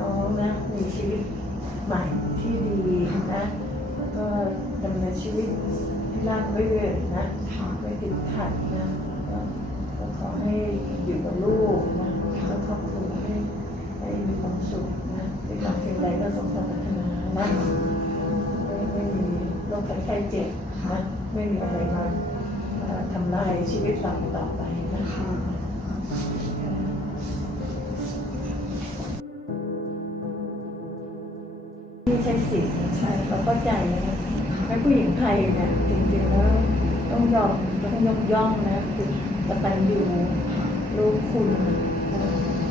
น้องนะมีชีวิตใหม่ที่ดีนะแล้วก็ดำเนินชีวิตที่ราบรื่นนะไม่ติดขัดนะก็ขอให้อยู่กับลูกนะแล้วครอบครัวให้ให้มีความสุขนะเป็นความเพียงใดก็สมความปรารถนานะไม่ไม่มีโรคไข้เจ็บนะไม่มีอะไรมาทำลายชีวิตเราต่อไปนะคะ สิทธิ์ใช่เราก็ใจนะให้ผู้หญิงไทยเนี่ยจริงๆแล้วต้องยอมต้องยกย่องนะคือกตัญญูรู้คุณ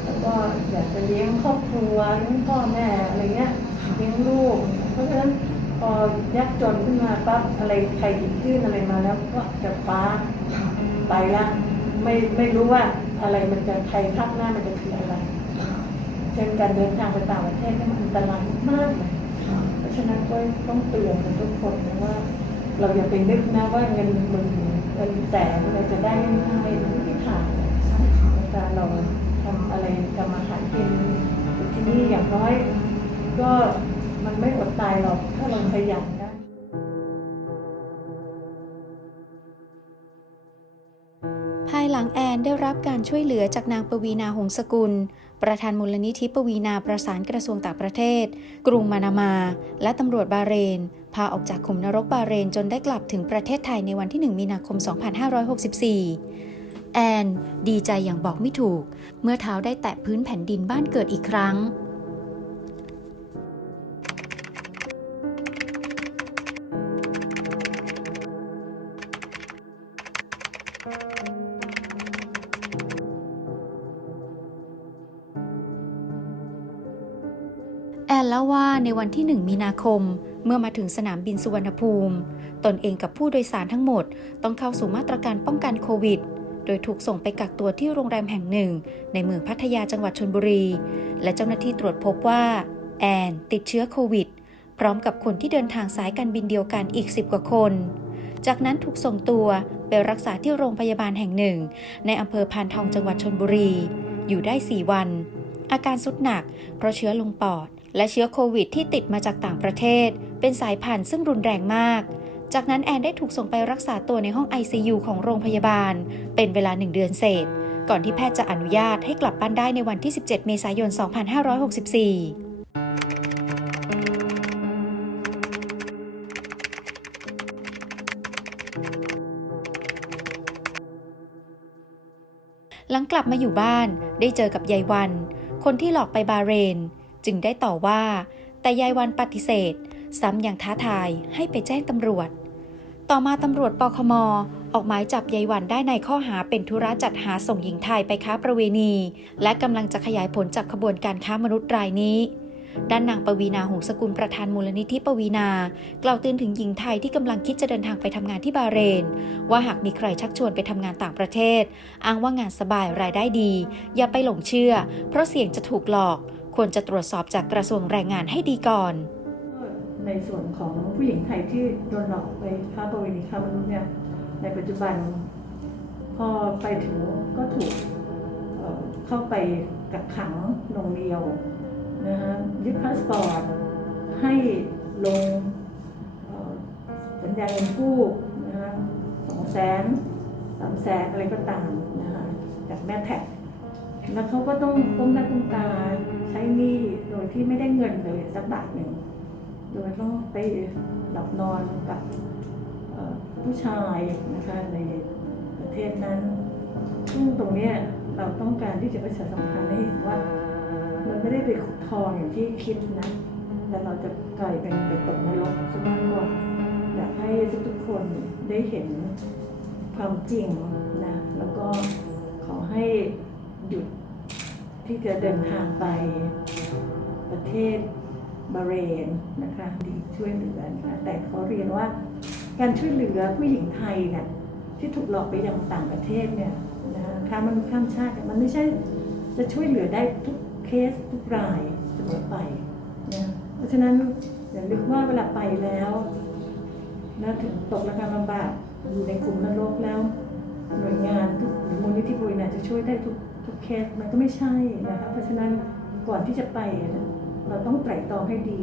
แล้วก็อยากจะเลี้ยงครอบครัวเลี้ยงพ่อแม่อะไรเงี้ยเลี้ยงลูก เพราะฉะนั้นพอยากจนขึ้นมาปั๊บอะไรใครหยิบยื่นอะไรมาแล้วก็จะคว้าไปละไม่ไม่รู้ว่าอะไรมันจะใครทักหน้ามันจะคืออะไร เช่นการเดินทางไปต่างประเทศนี่มันอันตรายมากเลย เพราะฉะนั้นก็ต้องเตือนทุกคนนะว่า เราอย่าไปนึกนะว่าเงินหมื่นเงินแสนเราจะได้ง่ายๆมันไม่มีทางใช่ค่ะในการเราทำอะไรทำอาหารกินที่นี่อย่างน้อย ก็มันไม่อดตายหรอกถ้าเราขยันนะภายหลังแอนได้รับการช่วยเหลือจากนางปวีนาหงสกุล ประธานมูลนิธิปวีนาประสานกระทรวงต่างประเทศ กรุงมานามา และตำรวจบาเรน พาออกจากขุมนรกบาเรนจนได้กลับถึงประเทศไทยในวันที่ 1 มีนาคม 2564 แอน ดีใจอย่างบอกไม่ถูก เมื่อเท้าได้แตะพื้นแผ่นดินบ้านเกิดอีกครั้ง แอนเล่าว่าในวันที่ 1 มีนาคม เมื่อมาถึงสนามบินสุวรรณภูมิ ตนเองกับผู้โดยสารทั้งหมด ต้องเข้าสู่มาตรการป้องกันโควิด โดยถูกส่งไปกักตัวที่โรงแรมแห่งหนึ่ง ในเมืองพัทยาจังหวัดชนบุรี และเจ้าหน้าที่ตรวจพบว่า แอนติดเชื้อโควิด พร้อมกับคนที่เดินทางสายการบินเดียวกันอีก 10 กว่าคน จากนั้นถูกส่งตัวไปรักษาที่โรงพยาบาลแห่งหนึ่ง ในอำเภอพานทองจังหวัดชนบุรี อยู่ได้ 4 วัน อาการสุดหนักเพราะเชื้อลงปอด และเชื้อโควิดที่ติดมาจากต่างประเทศ เป็นสายพันธุ์ซึ่งรุนแรงมาก จากนั้นแอนได้ถูกส่งไปรักษาตัวในห้อง ICU ของโรงพยาบาล เป็นเวลาหนึ่งเดือนเศษ ก่อนที่แพทย์จะอนุญาตให้กลับบ้านได้ในวันที่ 17 เมษายน 2564หลังกลับมาอยู่บ้านได้เจอกับยายวัน คนที่หลอกไปบาเรน จึงได้ต่อว่า แต่ยายวันปฏิเสธ ซ้ำอยังท้าทายให้ไปแจ้งตำรวจ ต่อมาตำรวจปคมออกหมายจับยายวันได้ในข้อหาเป็นธุระจัดหาส่งหญิงไทยไปค้าประเวณี และกำลังจะขยายผลจับขบวนการค้ามนุษย์รายนี้ด้านนางปวีนาหงสกุลประธานมูลนิธิปวีนา กล่าวเตือนถึงหญิงไทยที่กำลังคิดจะเดินทางไปทำงานที่บาเรน ว่าหากมีใครชักชวนไปทำงานต่างประเทศ อ้างว่างานสบายรายได้ดี อย่าไปหลงเชื่อ เพราะเสี่ยงจะถูกหลอก ควรจะตรวจสอบจากกระทรวงแรงงานให้ดีก่อน ในส่วนของผู้หญิงไทยที่โดนหลอกไปค้าประเวณีค้ามนุษย์เนี่ยในปัจจุบันพอไปถึงก็ถูกเข้าไปกักขังหนงเหนียวนะฮะยึดพาสปอร์ตให้ลงสัญญาเงินกู้นะฮะสองแสนสามแสนอะไรก็ตามนะฮะจากแม่แท็ก แล้วเขาก็ต้องก้มหน้าก้มตาใช้หนี้โดยที่ไม่ได้เงินเลยสักบาทหนึ่ง โดยต้องไปหลับนอนกับผู้ชายนะคะในประเทศนั้น ซึ่งตรงนี้เราต้องการที่จะประชาสัมพันธ์ให้เห็นว่า มันไม่ได้ไปขุดทองอย่างที่คิดนะ แต่เราจะกลายเป็นไปตกนรกซะมากกว่าอยากให้ทุกๆคนได้เห็นความจริงนะ แล้วก็ขอให้ หยุดที่จะเดินทางไปประเทศบาเรนนะคะดีช่วยเหลือนะคะแต่เขอเรียนว่าการช่วยเหลือผู้หญิงไทยเนี่ยที่ถูกหลอกไปยังต่างประเทศเนี่ยนะคะค้ามนุษย์ข้ามชาติมันไม่ใช่จะช่วยเหลือได้ทุกเคสทุกรายเสมอไปนะเพราะฉะนั้นอย่าลึกว่าเวลาไปแล้วนะถึงตกระกำลำบากอยู่ในกลุ่มนรกแล้ว หน่วยงานทุกหรือมูลนิธิบริณาจะช่วยได้ทุก ทุกเคสมันก็ไม่ใช่นะคะเพราะฉะนั้นก่อนที่จะไปเราต้องไตร่ตรองให้ดี